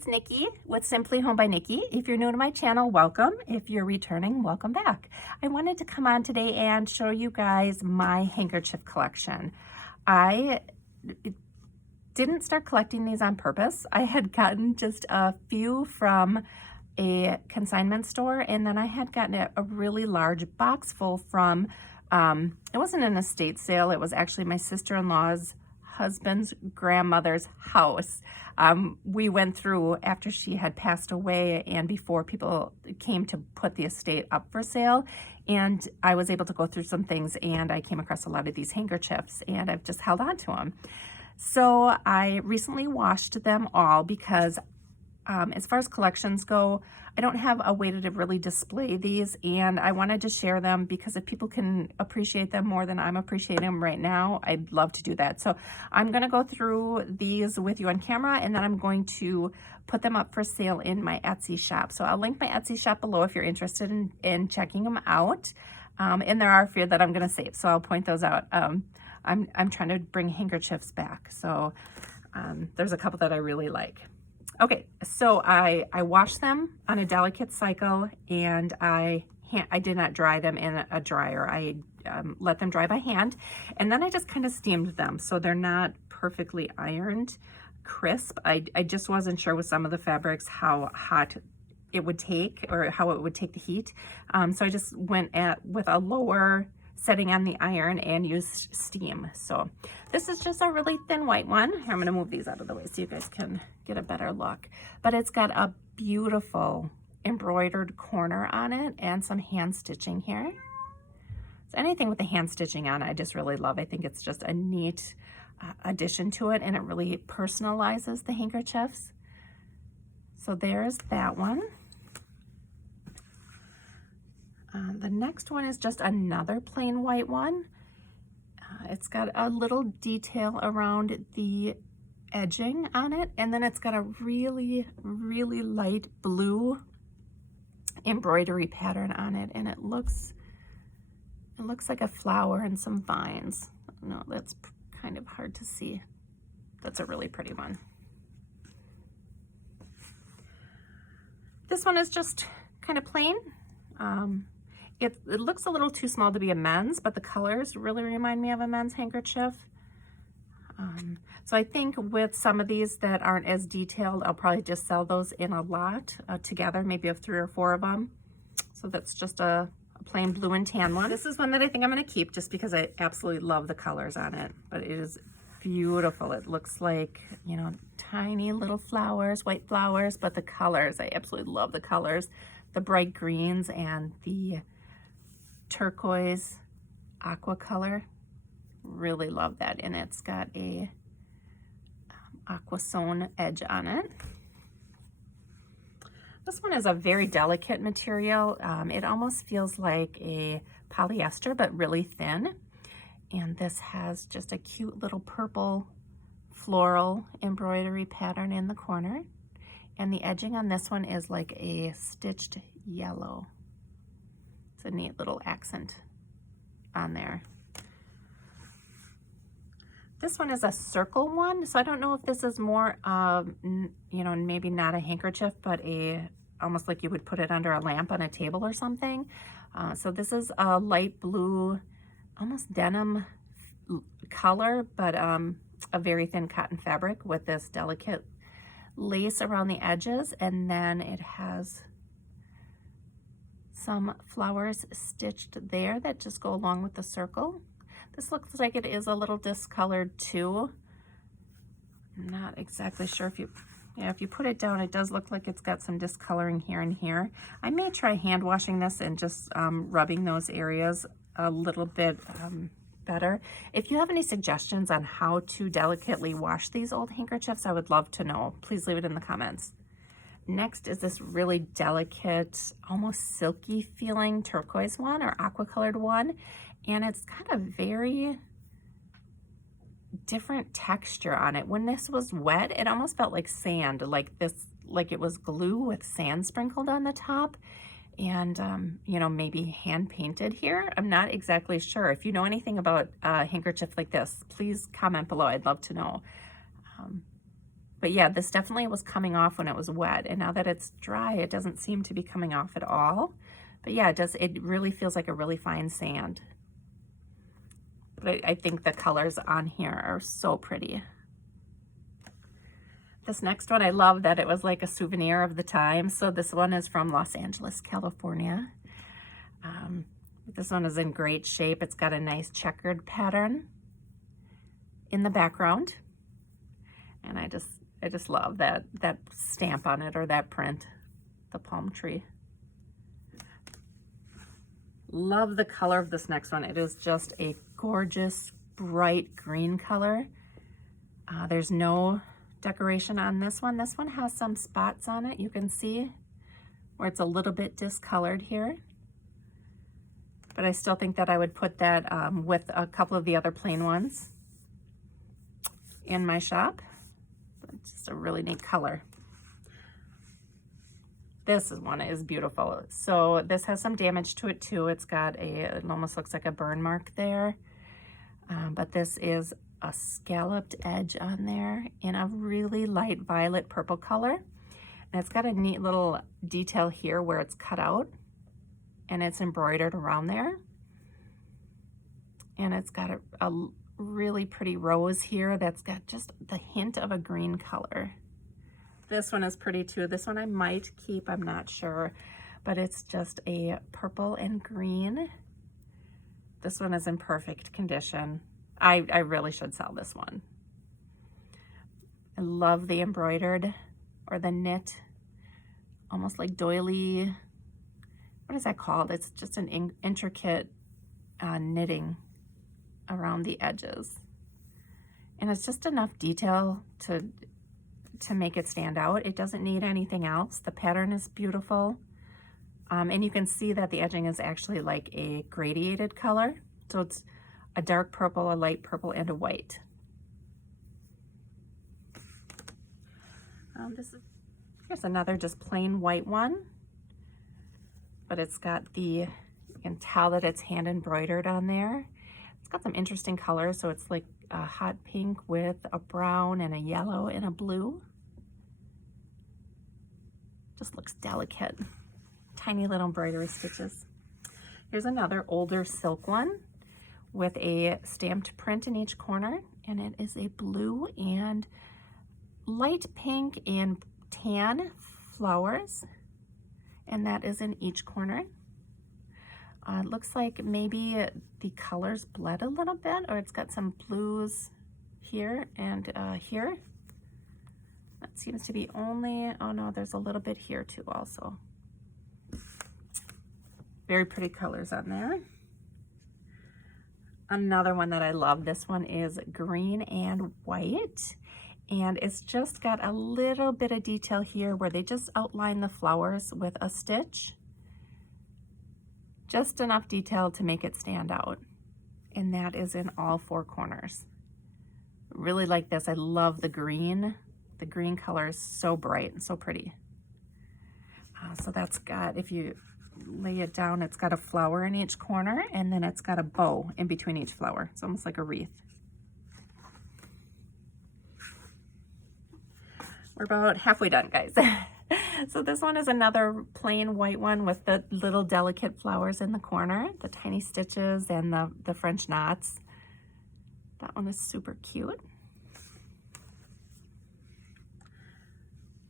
it's Nikki with Simply Home by Nikki. If you're new to my channel, welcome. If you're returning, welcome back. I wanted to come on today and show you guys my handkerchief collection. I didn't start collecting these on purpose. I had gotten just a few from a consignment store, and then I had gotten a really large box full from, it wasn't an estate sale, it was actually my sister-in-law's husband's grandmother's house. We went through after she had passed away and before people came to put the estate up for sale, and I was able to go through some things, and I came across a lot of these handkerchiefs, and I've just held on to them. So I recently washed them all because as far as collections go, I don't have a way to really display these, and I wanted to share them because if people can appreciate them more than I'm appreciating them right now, I'd love to do that. So I'm going to go through these with you on camera, and then I'm going to put them up for sale in my Etsy shop. So I'll link my Etsy shop below if you're interested in checking them out. And there are a few that I'm going to save, so I'll point those out. I'm trying to bring handkerchiefs back, so there's a couple that I really like. Okay, so I washed them on a delicate cycle, and I did not dry them in a dryer. I let them dry by hand, and then I just kind of steamed them, so they're not perfectly ironed crisp. I just wasn't sure with some of the fabrics how hot it would take or how it would take the heat. So I just went with a lower setting on the iron and used steam. So this is just a really thin white one. Here, I'm going to move these out of the way so you guys can get a better look. But it's got a beautiful embroidered corner on it and some hand stitching here. So anything with the hand stitching on, I just really love. I think it's just a neat addition to it, and it really personalizes the handkerchiefs. So there's that one. The next one is just another plain white one. It's got a little detail around the edging on it, and then it's got a really, really light blue embroidery pattern on it, and it looks like a flower and some vines. No, that's kind of hard to see. That's a really pretty one. This one is just kind of plain. It looks a little too small to be a men's, but the colors really remind me of a men's handkerchief. So I think with some of these that aren't as detailed, I'll probably just sell those in a lot together, maybe of 3 or 4 of them. So that's just a plain blue and tan one. This is one that I think I'm going to keep just because I absolutely love the colors on it, but it is beautiful. It looks like, you know, tiny little flowers, white flowers, but the colors, I absolutely love the colors. The bright greens and the turquoise aqua color, really love that. And it's got a aqua sewn edge on it. This one is a very delicate material. It almost feels like a polyester, but really thin. And this has just a cute little purple floral embroidery pattern in the corner. And the edging on this one is like a stitched yellow. It's a neat little accent on there. This one is a circle one, so I don't know if this is more, you know, maybe not a handkerchief, but almost like you would put it under a lamp on a table or something. So this is a light blue, almost denim color, but a very thin cotton fabric with this delicate lace around the edges, and then it has some flowers stitched there that just go along with the circle. This looks like it is a little discolored too. I'm not exactly sure if you put it down, it does look like it's got some discoloring here and here. I may try hand washing this and just rubbing those areas a little bit better. If you have any suggestions on how to delicately wash these old handkerchiefs, I would love to know. Please leave it in the comments. Next is this really delicate, almost silky feeling turquoise one or aqua colored one. And it's got a very different texture on it. When this was wet, it almost felt like sand, like it was glue with sand sprinkled on the top. And, you know, maybe hand painted here. I'm not exactly sure. If you know anything about a handkerchief like this, please comment below. I'd love to know. But yeah, this definitely was coming off when it was wet, and now that it's dry, it doesn't seem to be coming off at all. But yeah, it really feels like a really fine sand. But I think the colors on here are so pretty. This next one, I love that it was like a souvenir of the time. So this one is from Los Angeles, California. This one is in great shape. It's got a nice checkered pattern in the background. And I just love that stamp on it, or that print, the palm tree. Love the color of this next one. It is just a gorgeous, bright green color. There's no decoration on this one. This one has some spots on it. You can see where it's a little bit discolored here. But I still think that I would put that with a couple of the other plain ones in my shop. It's just a really neat color. This one is beautiful. So this has some damage to it too. It's got it almost looks like a burn mark there. But this is a scalloped edge on there in a really light violet purple color. And it's got a neat little detail here where it's cut out and it's embroidered around there. And it's got a really pretty rose here that's got just the hint of a green color. This one is pretty too. This one I might keep, I'm not sure, but it's just a purple and green. This one is in perfect condition. I really should sell this one. I love the embroidered or the knit, almost like doily. What is that called? It's just an intricate knitting around the edges. And it's just enough detail to make it stand out. It doesn't need anything else. The pattern is beautiful. And you can see that the edging is actually like a gradiated color. So it's a dark purple, a light purple, and a white. Here's another just plain white one. But it's got you can tell that it's hand embroidered on there. It's got some interesting colors. So it's like a hot pink with a brown and a yellow and a blue. Just looks delicate. Tiny little embroidery stitches. Here's another older silk one with a stamped print in each corner, and it is a blue and light pink and tan flowers, and that is in each corner. It looks like maybe the colors bled a little bit, or it's got some blues here and here. That seems to be only, oh no, there's a little bit here too also. Very pretty colors on there. Another one that I love, this one is green and white. And it's just got a little bit of detail here where they just outline the flowers with a stitch. Just enough detail to make it stand out. And that is in all four corners. Really like this. I love the green. The green color is so bright and so pretty. So that's got, if you lay it down, it's got a flower in each corner, and then it's got a bow in between each flower. It's almost like a wreath. We're about halfway done, guys. So this one is another plain white one with the little delicate flowers in the corner, the tiny stitches and the French knots. That one is super cute.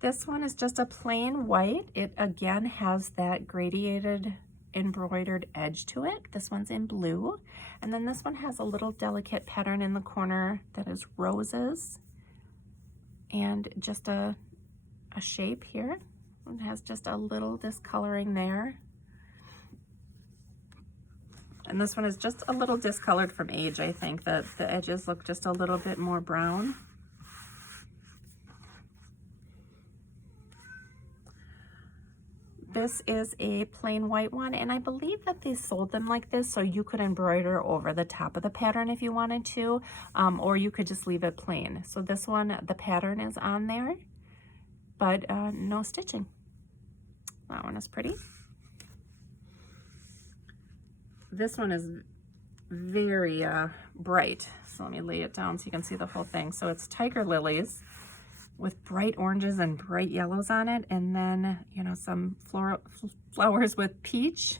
This one is just a plain white. It again has that gradiated embroidered edge to it. This one's in blue. And then this one has a little delicate pattern in the corner that is roses and just a shape here. It has just a little discoloring there. And this one is just a little discolored from age, I think. The edges look just a little bit more brown. This is a plain white one, and I believe that they sold them like this, so you could embroider over the top of the pattern if you wanted to, or you could just leave it plain. So this one, the pattern is on there, but no stitching. That one is pretty. This one is very bright, so let me lay it down so you can see the whole thing. So it's tiger lilies, with bright oranges and bright yellows on it, and then, you know, some flowers with peach,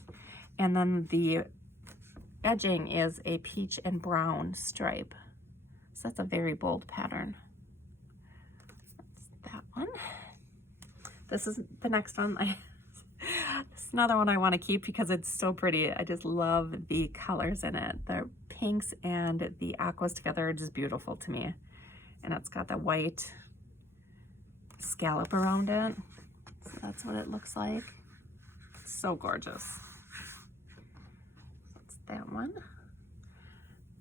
and then the edging is a peach and brown stripe. So that's a very bold pattern. That's that one. This is the next one. This is another one I want to keep because it's so pretty. I just love the colors in it. The pinks and the aquas together are just beautiful to me. And it's got the white scallop around it. So that's what it looks like. It's so gorgeous. That's that one.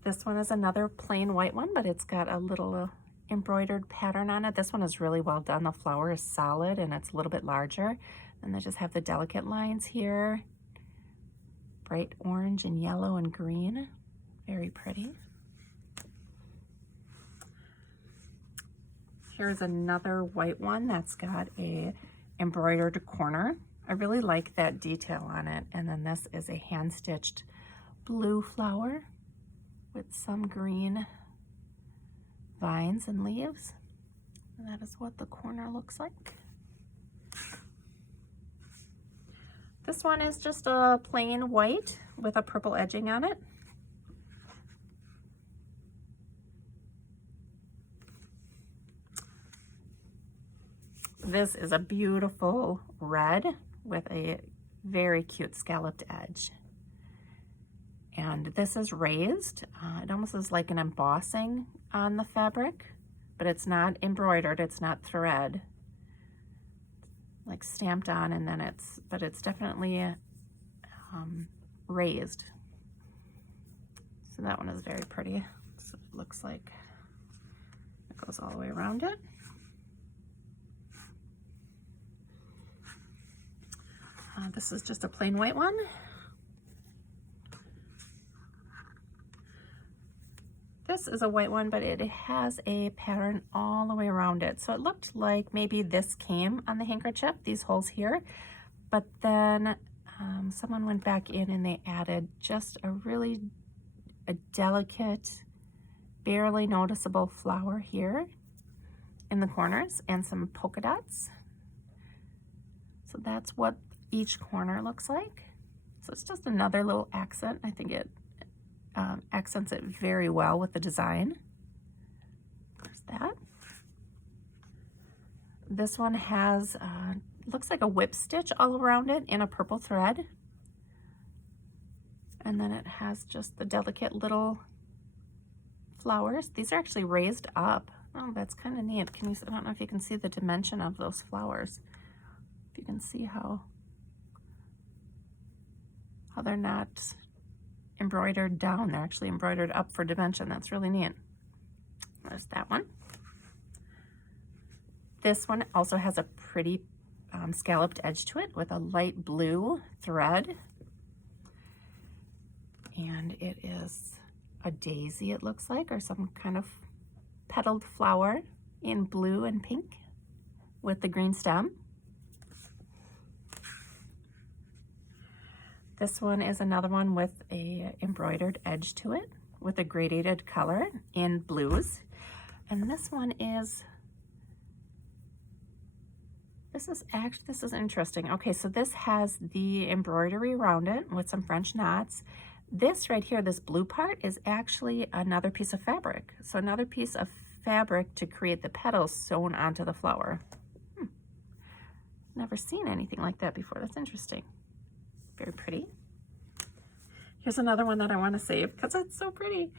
This one is another plain white one, but it's got a little embroidered pattern on it. This one is really well done. The flower is solid and it's a little bit larger. And they just have the delicate lines here. Bright orange and yellow and green. Very pretty. Here's another white one that's got a embroidered corner. I really like that detail on it. And then this is a hand-stitched blue flower with some green vines and leaves. And that is what the corner looks like. This one is just a plain white with a purple edging on it. This is a beautiful red with a very cute scalloped edge. And this is raised. It almost is like an embossing on the fabric, but it's not embroidered, it's not thread. Like stamped on, and then but it's definitely raised. So that one is very pretty. So it looks like it goes all the way around it. This is just a plain white one. This is a white one, but it has a pattern all the way around it. So it looked like maybe this came on the handkerchief, these holes here, but then someone went back in and they added just a delicate, barely noticeable flower here in the corners and some polka dots. So that's what each corner looks like. So it's just another little accent. I think it accents it very well with the design. There's that. This one has, looks like a whip stitch all around it in a purple thread. And then it has just the delicate little flowers. These are actually raised up. Oh, that's kind of neat. Can you, I don't know if you can see the dimension of those flowers. If you can see how they're not embroidered down, they're actually embroidered up for dimension. That's really neat. There's that one. This one also has a pretty scalloped edge to it with a light blue thread. And it is a daisy, it looks like, or some kind of petaled flower in blue and pink with the green stem. This one is another one with a embroidered edge to it with a gradated color in blues. And this one is, this is interesting. Okay, so this has the embroidery around it with some French knots. This right here, this blue part, is actually another piece of fabric. So another piece of fabric to create the petals sewn onto the flower. Never seen anything like that before. That's interesting. Very pretty. Here's another one that I want to save because it's so pretty.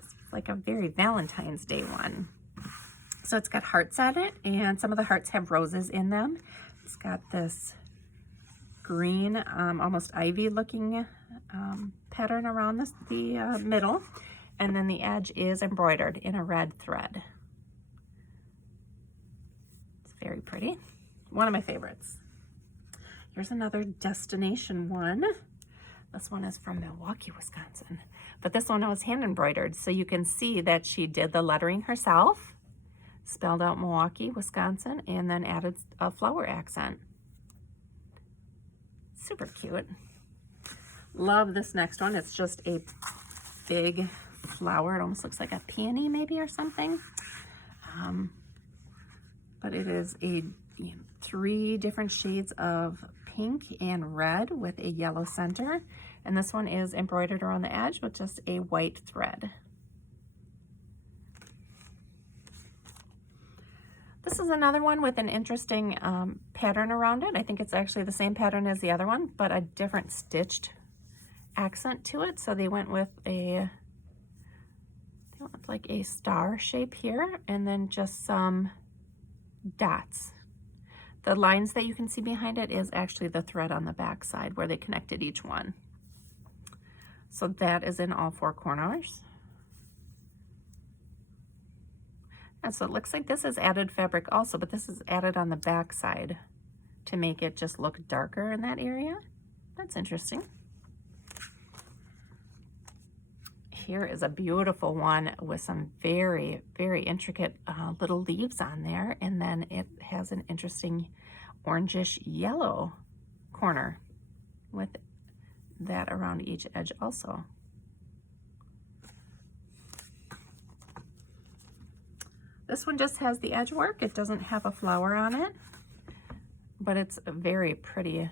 It's like a very Valentine's Day one. So it's got hearts on it, and some of the hearts have roses in them. It's got this green, almost ivy looking pattern around the middle, and then the edge is embroidered in a red thread. It's very pretty. One of my favorites. Here's another destination one. This one is from Milwaukee, Wisconsin. But this one was hand embroidered, so you can see that she did the lettering herself, spelled out Milwaukee, Wisconsin, and then added a flower accent. Super cute. Love this next one. It's just a big flower. It almost looks like a peony maybe or something. but it is a 3 different shades of pink and red with a yellow center. And this one is embroidered around the edge with just a white thread. This is another one with an interesting pattern around it. I think it's actually the same pattern as the other one, but a different stitched accent to it. So they went with like a star shape here, and then just some dots. The lines that you can see behind it is actually the thread on the back side where they connected each one. So that is in all 4 corners. And so it looks like this is added fabric also, but this is added on the back side to make it just look darker in that area. That's interesting. Here is a beautiful one with some very, very intricate little leaves on there. And then it has an interesting orangish yellow corner with that around each edge also. This one just has the edge work. It doesn't have a flower on it, but it's very pretty.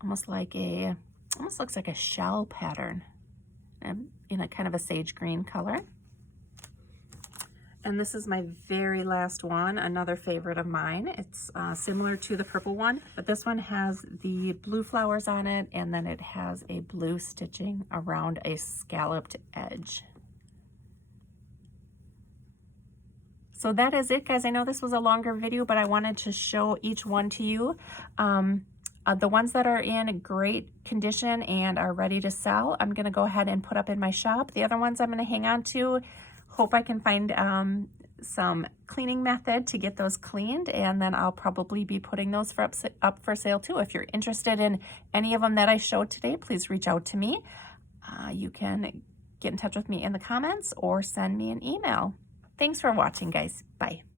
Almost looks like a shell pattern in a kind of a sage green color. And this is my very last one, another favorite of mine. It's similar to the purple one, but this one has the blue flowers on it, and then it has a blue stitching around a scalloped edge. So that is it, guys. I know this was a longer video, but I wanted to show each one to you. The ones that are in great condition and are ready to sell, I'm going to go ahead and put up in my shop. The other ones I'm going to hang on to. Hope I can find some cleaning method to get those cleaned, and then I'll probably be putting those up for sale too. If you're interested in any of them that I showed today, please reach out to me. You can get in touch with me in the comments or send me an email. Thanks for watching, guys. Bye.